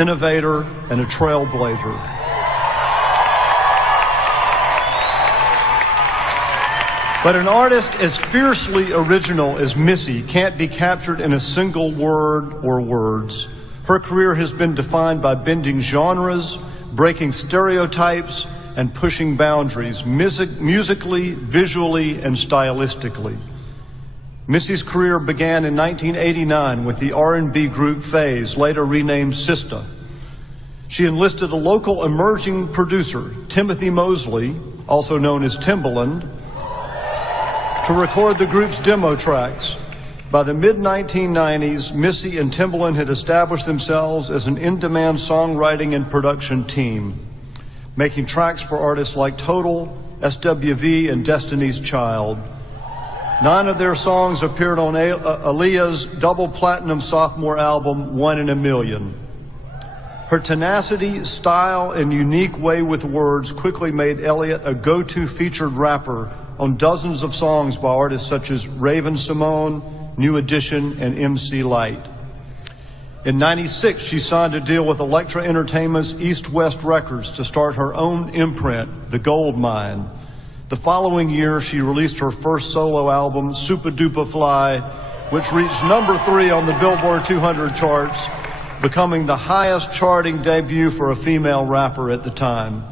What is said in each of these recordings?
innovator, and a trailblazer. But an artist as fiercely original as Missy can't be captured in a single word or words. Her career has been defined by bending genres, breaking stereotypes, and pushing boundaries, musically, visually, and stylistically. Missy's career began in 1989 with the R&B group Phase, later renamed Sista. She enlisted a local emerging producer, Timothy Mosley, also known as Timbaland, to record the group's demo tracks. By the mid-1990s, Missy and Timbaland had established themselves as an in-demand songwriting and production team, making tracks for artists like Total, SWV, and Destiny's Child. 9 of their songs appeared on Aaliyah's double platinum sophomore album, One in a Million. Her tenacity, style, and unique way with words quickly made Elliott a go-to featured rapper on dozens of songs by artists such as Raven-Symoné, New Edition, and MC Lyte. In '96, she signed a deal with Elektra Entertainment's East West Records to start her own imprint, The Gold Mine. The following year, she released her first solo album, Supa Dupa Fly, which reached number 3 on the Billboard 200 charts, becoming the highest charting debut for a female rapper at the time.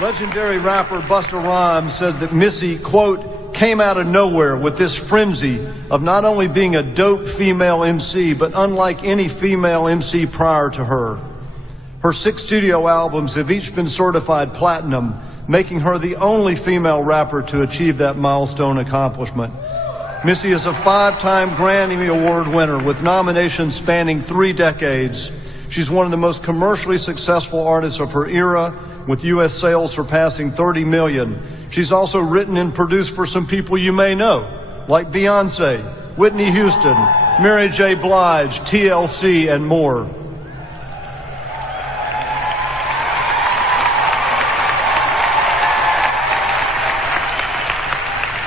Legendary rapper Busta Rhymes said that Missy, quote, came out of nowhere with this frenzy of not only being a dope female MC, but unlike any female MC prior to her. Her 6 studio albums have each been certified platinum, making her the only female rapper to achieve that milestone accomplishment. Missy is a 5-time Grammy Award winner with nominations spanning 3 decades. She's one of the most commercially successful artists of her era, with U.S. sales surpassing 30 million. She's also written and produced for some people you may know, like Beyonce, Whitney Houston, Mary J. Blige, TLC, and more.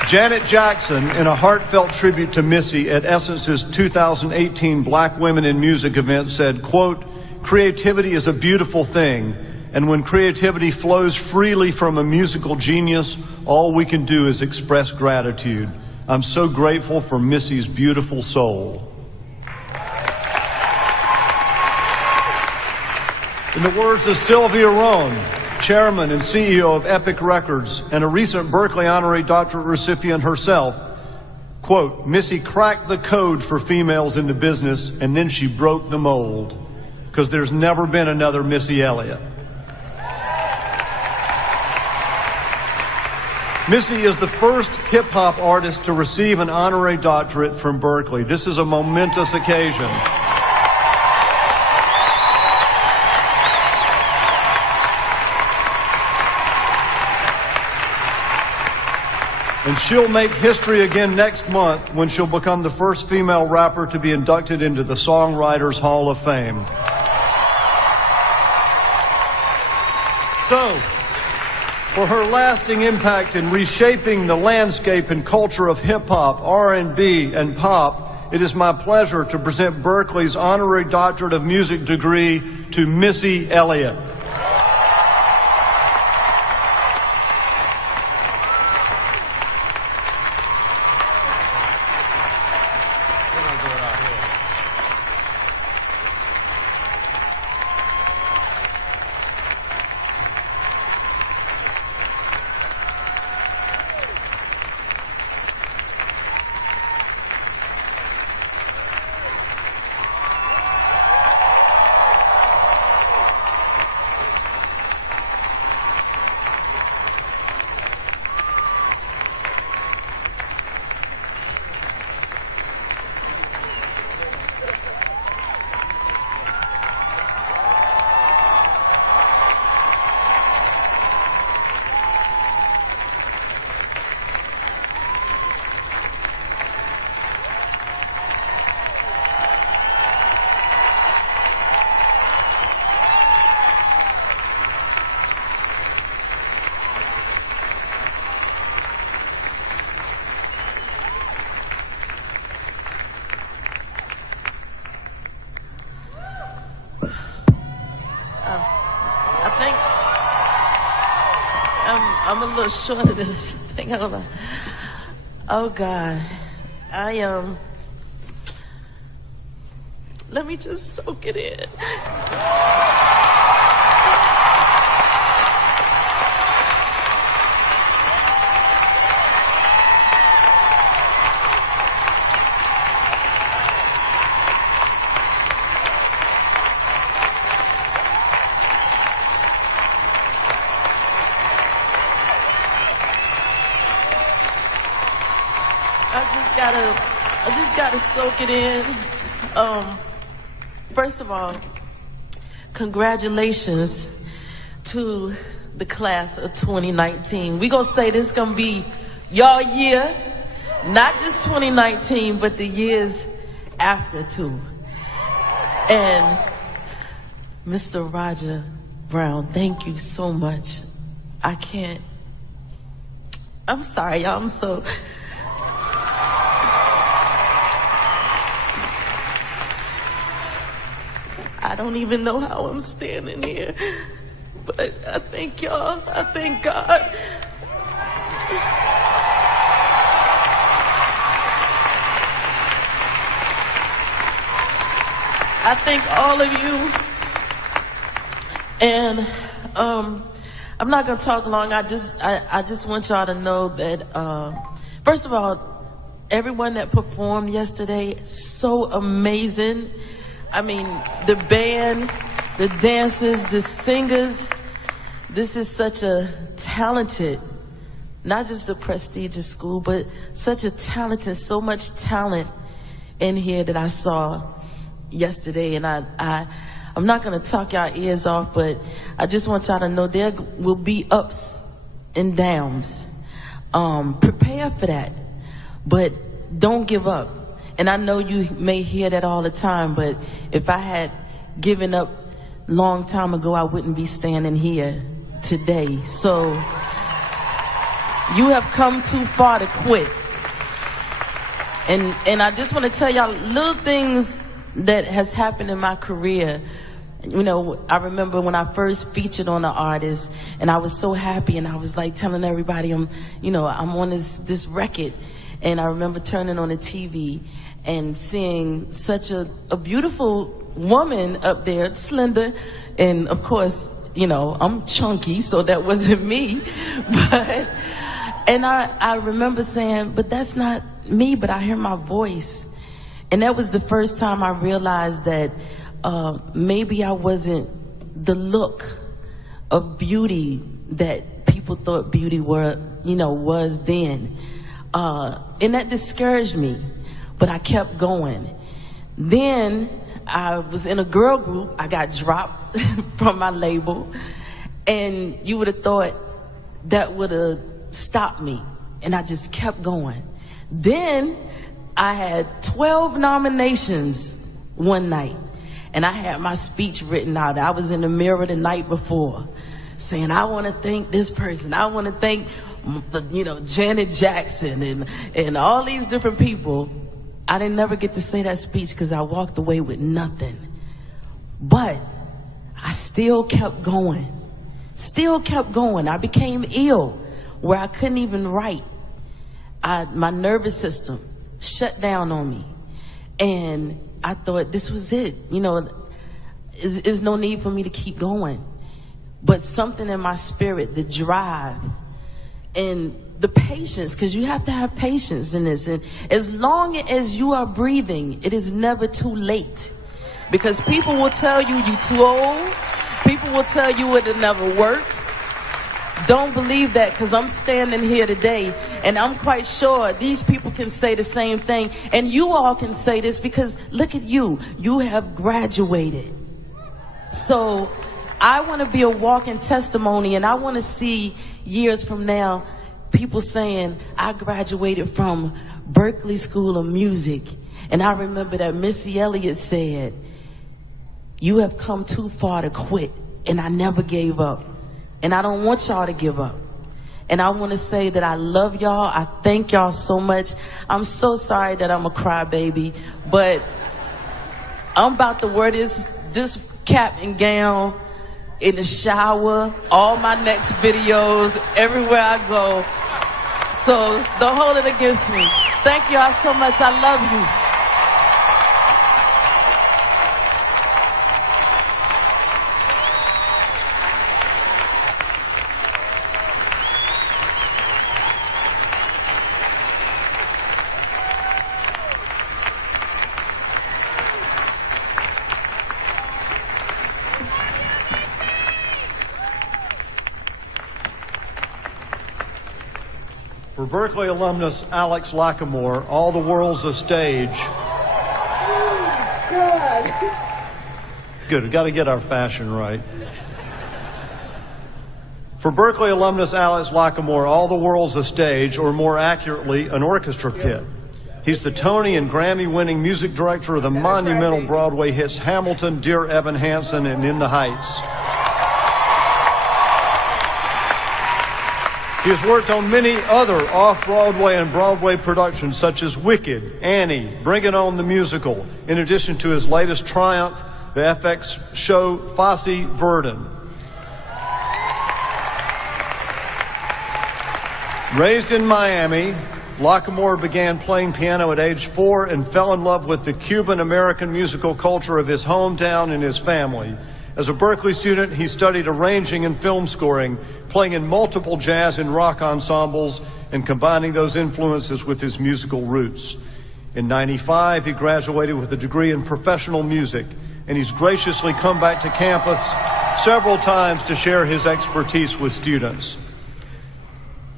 Janet Jackson, in a heartfelt tribute to Missy at Essence's 2018 Black Women in Music event, said, quote, creativity is a beautiful thing. And when creativity flows freely from a musical genius, all we can do is express gratitude. I'm so grateful for Missy's beautiful soul. In the words of Sylvia Rhone, chairman and CEO of Epic Records and a recent Berklee honorary doctorate recipient herself, quote, Missy cracked the code for females in the business and then she broke the mold, because there's never been another Missy Elliott. Missy is the first hip-hop artist to receive an honorary doctorate from Berklee. This is a momentous occasion. And she'll make history again next month when she'll become the first female rapper to be inducted into the Songwriters Hall of Fame. So, for her lasting impact in reshaping the landscape and culture of hip-hop, R&B, and pop, it is my pleasure to present Berklee's honorary doctorate of music degree to Missy Elliott. a little short of this thing. Hold on. Oh God, let me just soak it in. I just gotta soak it in. First of all, congratulations to the class of 2019. We gonna say this gonna be y'all year, not just 2019, but the years after too. And Mr. Roger Brown, thank you so much. I'm sorry, y'all, I don't even know how I'm standing here, but I thank y'all. I thank God. I thank all of you. And I'm not gonna talk long. I just want y'all to know that first of all, everyone that performed yesterday, so amazing. I mean, the band, the dancers, the singers. This is such a talented, not just a prestigious school, but such a talented, so much talent in here that I saw yesterday. And I'm not going to talk y'all ears off, but I just want y'all to know there will be ups and downs. Prepare for that, but don't give up. And I know you may hear that all the time, but if I had given up long time ago, I wouldn't be standing here today. So you have come too far to quit. And I just want to tell y'all little things that has happened in my career. You know, I remember when I first featured on The Artist, and I was so happy, and I was like telling everybody I'm on this record. And I remember turning on the TV and seeing such a beautiful woman up there, slender, and of course, I'm chunky, so that wasn't me. And I remember saying, but that's not me, but I hear my voice. And that was the first time I realized that maybe I wasn't the look of beauty that people thought beauty was then. And that discouraged me, but I kept going. Then I was in a girl group. I got dropped from my label, and you would have thought that would have stopped me, and I just kept going. Then I had 12 nominations one night, and I had my speech written out. I was in the mirror the night before saying, I want to thank this person. I want to thank Janet Jackson and all these different people. I didn't never get to say that speech because I walked away with nothing. But I still kept going. I became ill where I couldn't even write. My nervous system shut down on me. And I thought this was it. There's no need for me to keep going. But something in my spirit, the drive, and the patience, because you have to have patience in this. And as long as you are breathing, it is never too late. Because people will tell you you're too old. People will tell you it'll never work. Don't believe that, because I'm standing here today, and I'm quite sure these people can say the same thing. And you all can say this, because look at you. You have graduated. So I want to be a walking testimony, and I want to see years from now people saying, I graduated from Berklee School of Music. And I remember that Missy Elliott said, you have come too far to quit. And I never gave up. And I don't want y'all to give up. And I want to say that I love y'all. I thank y'all so much. I'm so sorry that I'm a crybaby, but I'm about to wear this cap and gown in the shower, all my next videos, everywhere I go. So don't hold it against me. Thank y'all so much. I love you. For Berkeley alumnus Alex Lacamoire, All the World's a Stage. Good, we've got to get our fashion right. For Berkeley alumnus Alex Lacamoire, All the World's a Stage, or more accurately, an orchestra pit. He's the Tony and Grammy-winning music director of the monumental Broadway hits Hamilton, Dear Evan Hansen, and In the Heights. He has worked on many other off-Broadway and Broadway productions such as Wicked, Annie, Bring It On the Musical, in addition to his latest triumph, the FX show Fosse Verdon. Raised in Miami, Lacamoire began playing piano at age 4 and fell in love with the Cuban-American musical culture of his hometown and his family. As a Berkeley student, he studied arranging and film scoring, playing in multiple jazz and rock ensembles and combining those influences with his musical roots. In '95, he graduated with a degree in professional music, and he's graciously come back to campus several times to share his expertise with students.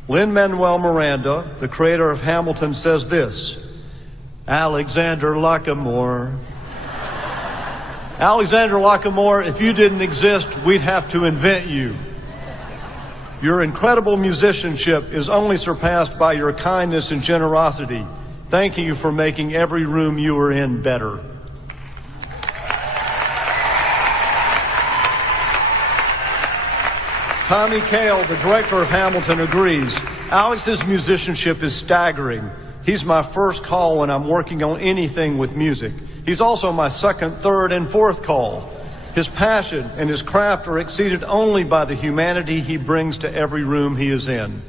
Lin-Manuel Miranda, the creator of Hamilton, says this: Alexander Lacamoire. Alexander Lacamoire, if you didn't exist, we'd have to invent you. Your incredible musicianship is only surpassed by your kindness and generosity. Thank you for making every room you were in better. Tommy Kail, the director of Hamilton, agrees. Alex's musicianship is staggering. He's my first call when I'm working on anything with music. He's also my second, third, and fourth call. His passion and his craft are exceeded only by the humanity he brings to every room he is in.